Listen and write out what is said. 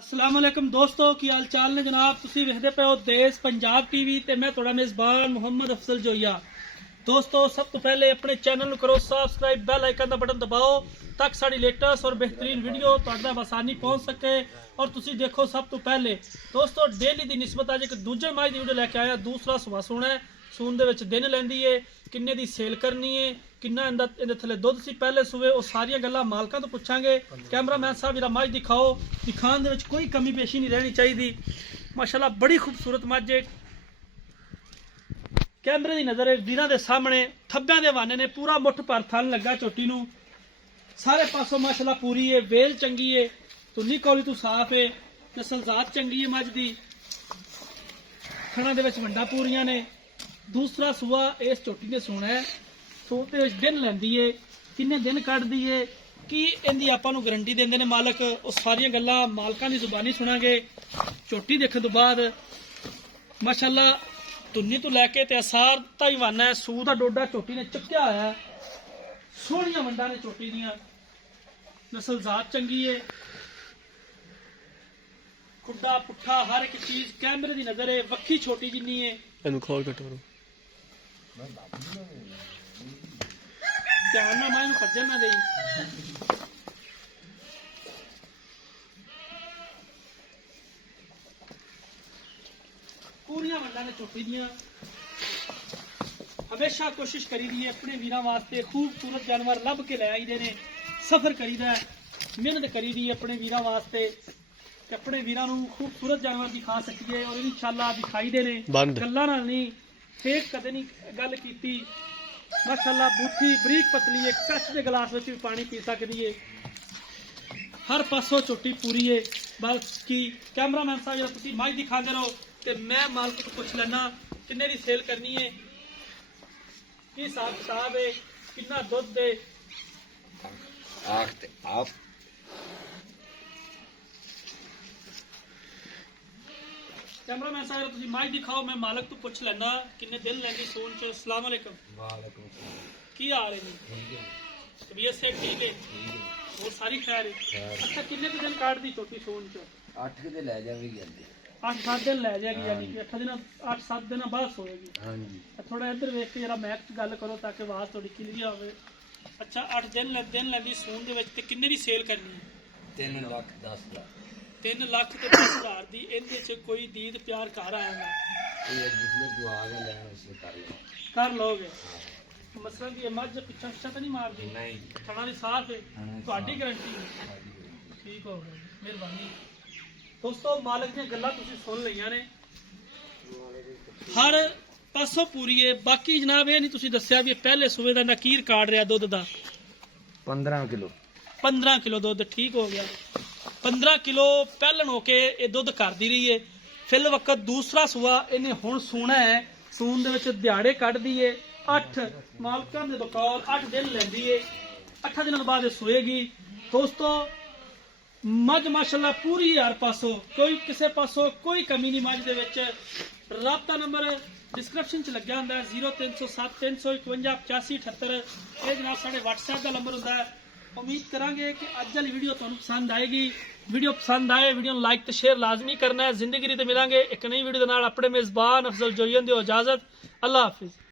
अस्सलाम वालेकुम दोस्तों की हाल चाल ने जनाब तुसी वेखदे पे हो देश पंजाब टीवी ते मैं थोड़ा मेज़बान मुहम्मद अफजल जोइया। दोस्तों सब तो पहले अपने चैनल करो सब्सक्राइब बेल आइकन का बटन दबाओ ताकि साड़ी लेटेस्ट और बेहतरीन वीडियो तुहाडे आसानी पहुंच सके और तुसी देखो सब तो पहले। दोस्तों डेली की निस्बत अज एक दूजे माह की वीडियो लैके आया। दूसरा सुबह सूना है सून दे विच दिन लैंदी है किन्ने दी सेल करनी है किन्ना इहदे थले दुध सी पहले सुबह वो सारिया गल्लां मालकां तो पुछांगे। कैमरामैन साहब जरा मझ दिखाओ, दिखाने दे विच कोई कमी पेशी नहीं रहनी चाहिए। माशाल्लाह बड़ी खूबसूरत मझ है। कैमरे की नज़र वीरां दे सामने थब्बियां दे वाने ने पूरा मुठ भर थन लगा झोटी नूं सारे पासों माशाल्लाह पूरी है। वेल चंगी है, तुन्नी कौली तू साफ है, नस्लजात चंगी है मझ दी, थणा दे विच वंडा पूरियां ने। दूसरा सुआ इस झोटी ने सोना है, सून दे विच दिन लैंदी है, किन्ने दिन कढदी है कि इहदी आपां नूं गारंटी देंदे ने मालक। उस सारियां गल्लां मालकां दी जुबानी सुणांगे। झोटी देखण तों बाद माशाल्लाह तुन्नी तो लैके ते असार ताई वाना है। सूह दा डोडा झोटी ने चुक्या होया है, सोहणियां वंडां ने झोटी दियां, नस्लजात चंगी है, खुड्डा पुट्ठा हर एक चीज कैमरे की नजर है। वक्खी छोटी जिन्नी है, ध्यान ना मैं भजन ना दे। पूरियां वंडां ने छोटी दियां। हमेशा कोशिश करी दी है अपने वीरां वास्ते खूबसूरत जानवर लभ के लै आईदे ने। सफर करीदा है, मेहनत करी दी है अपने वीरां वास्ते कि अपने वीरां नूं खूबसूरत जानवर दिखा सकीए और इंशाअल्लाह दिखाई दे ने। गल्लां नाल नहीं, फेक कदे नहीं गल कीती। माशाअल्लाह बूथी बरीक पतली है, कच के गिलास में भी पानी पी सकती है। हर पासों झोटी पूरी है। बाकी कैमरामैन साहब जरा तुसीं मझ दिखाते रहो कि मैं मालक को पुछ लेना किन्ने दी सेल करनी है, की हिसाब किताब है, किन्ना दुध है। कैमरामैन साहब तुसीं मझ दिखाओ, मैं मालक तो पुछ लेना किन्ने दिन लैंदी सून च। अस्सलाम वालेकुम। की हाल है जी? तबीयत से ठीक है? और सारी खैर है? अच्छा किन्ने दिन काट दी छोटी सून च? 8 दिन लै जाएगी, 8-7 दिन लै जाएगी, यानी कि 8-7 दिन बाद सोएगी। हाँ जी। थोड़ा इधर वेख के जरा मैक च गल करो ताकि आवाज थोड़ी क्लीयर आवे। अच्छा 8 दिन लैंदी सून दे विच ते किन्ने दी सेल करनी है? 3 लाख 10 लाख 3 लाख ते 10 हज़ार दी। इहदे च कोई दीद प्यार घर आया ना जिसने गुआगा लेना उसने कर लिया, कर लोगे। मसलन की मझ पिछा पिछा तो नहीं मारती? नहीं, थणा दी साफ है, तुहाडी गारंटी है? ठीक हो गया, मेहरबानी। दोस्तों मालक दी गल्लां तुसीं सुन लईआं ने, हर पासों पूरी है। बाकी जनाब ये नहीं तुसीं दस्सिया भी पहले सूबे दा नकीर काट रहा दुध दा 15 किलो 15 किलो दुध। ठीक हो गया, 15 किलो पहलन होके ये दुध करदी रही है। फिल वक्त दूसरा सूआ इन्हें हुण सूना है, सून दे विच दिहाड़े कढदी है। 8 मालकां दे बकौल 8 दिन लैंदी है, 8 दिनों बाद सोएगी। दोस्तों मझ माशाल्लाह पूरी हर पासों कोई किसी पासों कोई कमी नहीं। मझ दे विच राबता नंबर डिस्क्रिप्शन च लग्या हुंदा है 0307 351 85 78। ये जनाब साढ़े व्हाट्सएप का नंबर हुंदा है। उम्मीद करांगे कि अज वाली वीडियो तुहानूं पसंद आएगी। वीडियो पसंद आए वीडियो लाइक तो शेयर लाजमी करना है। जिंदगी ते मिलांगे एक नई वीडियो दे नाल। अपने मेज़बान अफजल जोइयन दी इजाजत। अल्लाह हाफिज़।